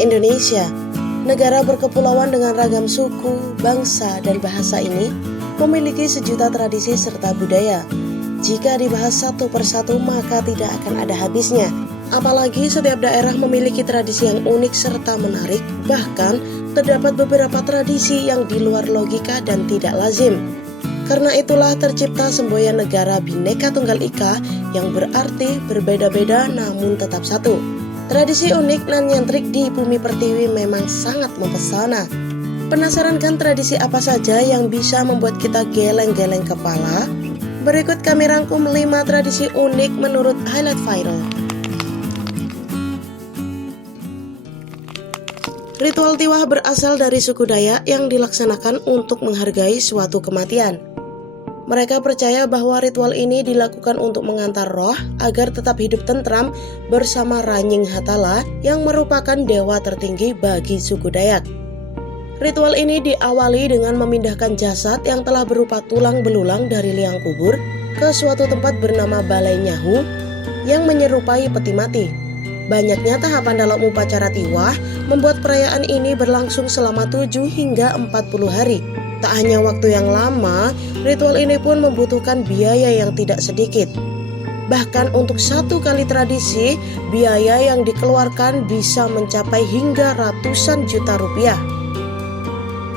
Indonesia, negara berkepulauan dengan ragam suku, bangsa, dan bahasa ini memiliki sejuta tradisi serta budaya. Jika dibahas satu persatu maka tidak akan ada habisnya. Apalagi setiap daerah memiliki tradisi yang unik serta menarik, bahkan terdapat beberapa tradisi yang di luar logika dan tidak lazim. Karena itulah tercipta semboyan negara Bhinneka Tunggal Ika yang berarti berbeda-beda namun tetap satu. Tradisi unik dan nyentrik di bumi pertiwi memang sangat mempesona. Penasaran kan tradisi apa saja yang bisa membuat kita geleng-geleng kepala? Berikut kami rangkum 5 tradisi unik menurut highlight viral. Ritual tiwah berasal dari suku Dayak yang dilaksanakan untuk menghargai suatu kematian. Mereka percaya bahwa ritual ini dilakukan untuk mengantar roh agar tetap hidup tentram bersama Ranying Hatala yang merupakan dewa tertinggi bagi suku Dayak. Ritual ini diawali dengan memindahkan jasad yang telah berupa tulang belulang dari liang kubur ke suatu tempat bernama Balai Nyahu yang menyerupai peti mati. Banyaknya tahapan dalam upacara tiwah membuat perayaan ini berlangsung selama 7 hingga 40 hari. Tak hanya waktu yang lama, ritual ini pun membutuhkan biaya yang tidak sedikit. Bahkan untuk satu kali tradisi, biaya yang dikeluarkan bisa mencapai hingga ratusan juta rupiah.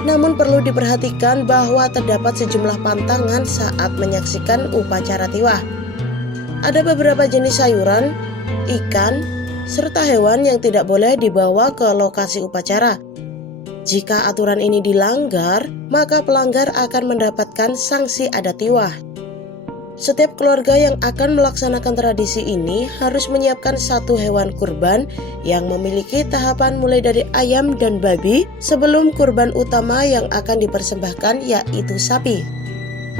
Namun perlu diperhatikan bahwa terdapat sejumlah pantangan saat menyaksikan upacara tiwah. Ada beberapa jenis sayuran, ikan, serta hewan yang tidak boleh dibawa ke lokasi upacara. Jika aturan ini dilanggar, maka pelanggar akan mendapatkan sanksi adat tiwah. Setiap keluarga yang akan melaksanakan tradisi ini harus menyiapkan satu hewan kurban yang memiliki tahapan mulai dari ayam dan babi sebelum kurban utama yang akan dipersembahkan, yaitu sapi.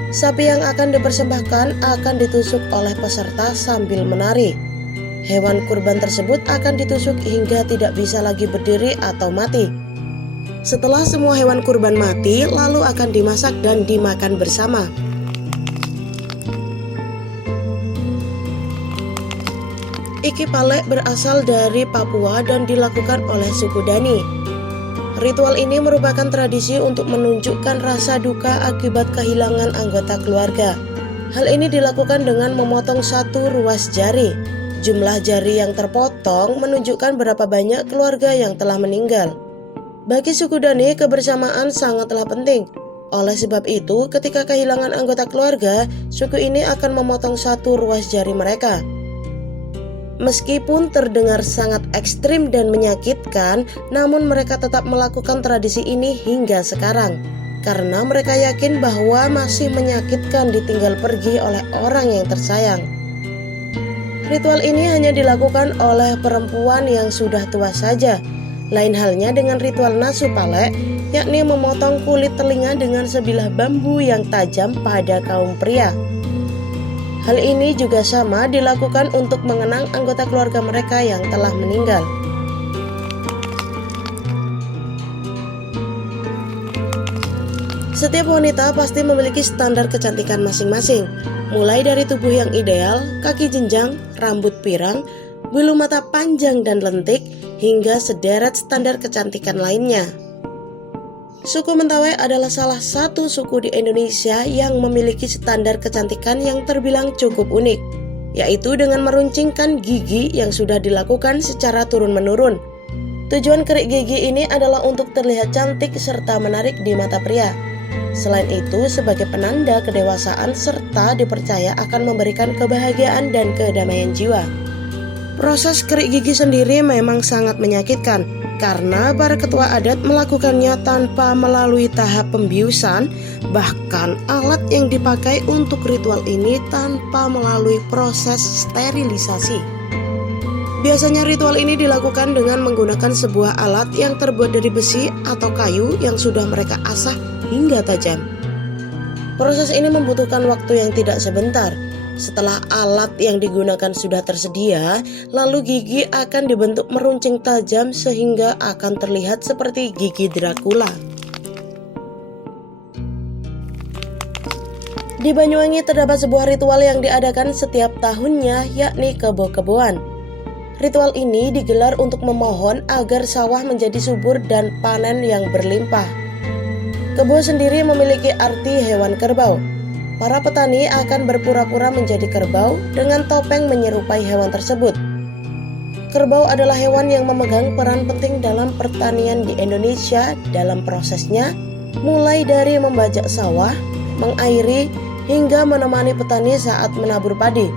Sapi yang akan dipersembahkan akan ditusuk oleh peserta sambil menari. Hewan kurban tersebut akan ditusuk hingga tidak bisa lagi berdiri atau mati. Setelah semua hewan kurban mati, lalu akan dimasak dan dimakan bersama. Iki Palek berasal dari Papua dan dilakukan oleh suku Dani. Ritual ini merupakan tradisi untuk menunjukkan rasa duka akibat kehilangan anggota keluarga. Hal ini dilakukan dengan memotong satu ruas jari. Jumlah jari yang terpotong menunjukkan berapa banyak keluarga yang telah meninggal. Bagi suku Dani, kebersamaan sangatlah penting. Oleh sebab itu, ketika kehilangan anggota keluarga, suku ini akan memotong satu ruas jari mereka. Meskipun terdengar sangat ekstrim dan menyakitkan, namun mereka tetap melakukan tradisi ini hingga sekarang. Karena mereka yakin bahwa masih menyakitkan ditinggal pergi oleh orang yang tersayang. Ritual ini hanya dilakukan oleh perempuan yang sudah tua saja. Lain halnya dengan ritual Nasu Palek, yakni memotong kulit telinga dengan sebilah bambu yang tajam pada kaum pria. Hal ini juga sama dilakukan untuk mengenang anggota keluarga mereka yang telah meninggal. Setiap wanita pasti memiliki standar kecantikan masing-masing, mulai dari tubuh yang ideal, kaki jenjang, rambut pirang, bulu mata panjang dan lentik, hingga sederet standar kecantikan lainnya. Suku Mentawai adalah salah satu suku di Indonesia yang memiliki standar kecantikan yang terbilang cukup unik, yaitu dengan meruncingkan gigi yang sudah dilakukan secara turun-menurun. Tujuan kerik gigi ini adalah untuk terlihat cantik serta menarik di mata pria. Selain itu, sebagai penanda kedewasaan serta dipercaya akan memberikan kebahagiaan dan kedamaian jiwa. Proses kerik gigi sendiri memang sangat menyakitkan karena para ketua adat melakukannya tanpa melalui tahap pembiusan, bahkan alat yang dipakai untuk ritual ini tanpa melalui proses sterilisasi. Biasanya ritual ini dilakukan dengan menggunakan sebuah alat yang terbuat dari besi atau kayu yang sudah mereka asah hingga tajam. Proses ini membutuhkan waktu yang tidak sebentar. Setelah alat yang digunakan sudah tersedia, lalu gigi akan dibentuk meruncing tajam sehingga akan terlihat seperti gigi Dracula. Di Banyuwangi terdapat sebuah ritual yang diadakan setiap tahunnya, yakni kebo-keboan. Ritual ini digelar untuk memohon agar sawah menjadi subur dan panen yang berlimpah. Kebo sendiri memiliki arti hewan kerbau. Para petani akan berpura-pura menjadi kerbau dengan topeng menyerupai hewan tersebut. Kerbau adalah hewan yang memegang peran penting dalam pertanian di Indonesia dalam prosesnya, mulai dari membajak sawah, mengairi, hingga menemani petani saat menabur padi.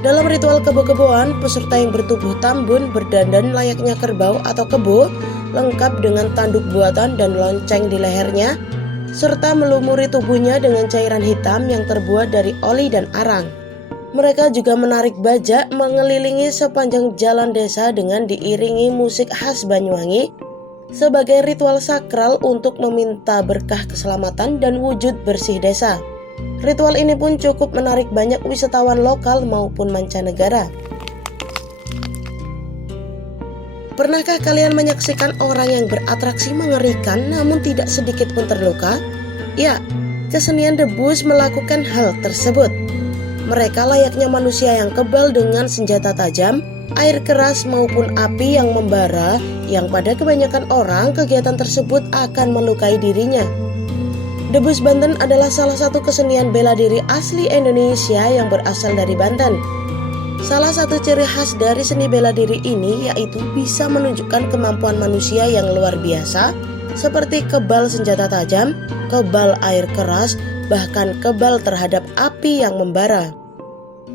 Dalam ritual kebo-keboan, peserta yang bertubuh tambun berdandan layaknya kerbau atau kebo, lengkap dengan tanduk buatan dan lonceng di lehernya, serta melumuri tubuhnya dengan cairan hitam yang terbuat dari oli dan arang. Mereka juga menarik bajak mengelilingi sepanjang jalan desa dengan diiringi musik khas Banyuwangi sebagai ritual sakral untuk meminta berkah keselamatan dan wujud bersih desa. Ritual ini pun cukup menarik banyak wisatawan lokal maupun mancanegara. Pernahkah kalian menyaksikan orang yang beratraksi mengerikan namun tidak sedikit pun terluka? Ya, kesenian debus melakukan hal tersebut. Mereka layaknya manusia yang kebal dengan senjata tajam, air keras maupun api yang membara, yang pada kebanyakan orang kegiatan tersebut akan melukai dirinya. Debus Banten adalah salah satu kesenian bela diri asli Indonesia yang berasal dari Banten. Salah satu ciri khas dari seni bela diri ini yaitu bisa menunjukkan kemampuan manusia yang luar biasa, seperti kebal senjata tajam, kebal air keras, bahkan kebal terhadap api yang membara.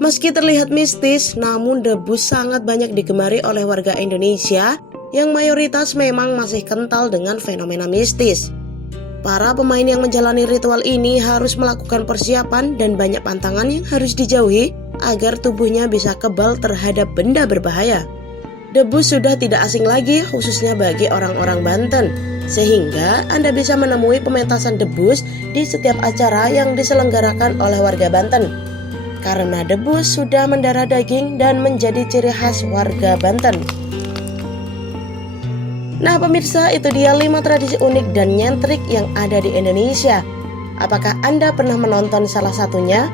Meski terlihat mistis, namun debus sangat banyak digemari oleh warga Indonesia yang mayoritas memang masih kental dengan fenomena mistis. Para pemain yang menjalani ritual ini harus melakukan persiapan dan banyak pantangan yang harus dijauhi agar tubuhnya bisa kebal terhadap benda berbahaya. Debus sudah tidak asing lagi khususnya bagi orang-orang Banten, sehingga Anda bisa menemui pementasan debus di setiap acara yang diselenggarakan oleh warga Banten. Karena debus sudah mendarah daging dan menjadi ciri khas warga Banten. Nah pemirsa, itu dia 5 tradisi unik dan nyentrik yang ada di Indonesia. Apakah Anda pernah menonton salah satunya?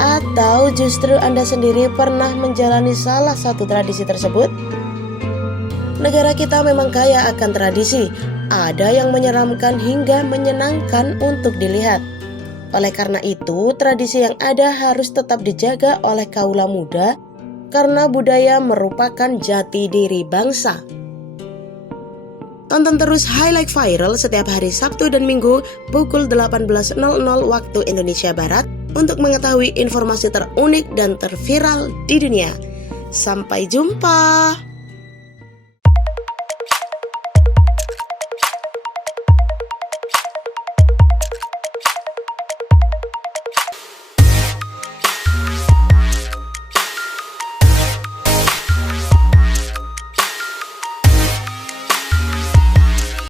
Atau justru Anda sendiri pernah menjalani salah satu tradisi tersebut? Negara kita memang kaya akan tradisi. Ada yang menyeramkan hingga menyenangkan untuk dilihat. Oleh karena itu, tradisi yang ada harus tetap dijaga oleh kaula muda karena budaya merupakan jati diri bangsa. Tonton terus Highlight Viral setiap hari Sabtu dan Minggu pukul 18.00 waktu Indonesia Barat untuk mengetahui informasi terunik dan terviral di dunia. Sampai jumpa.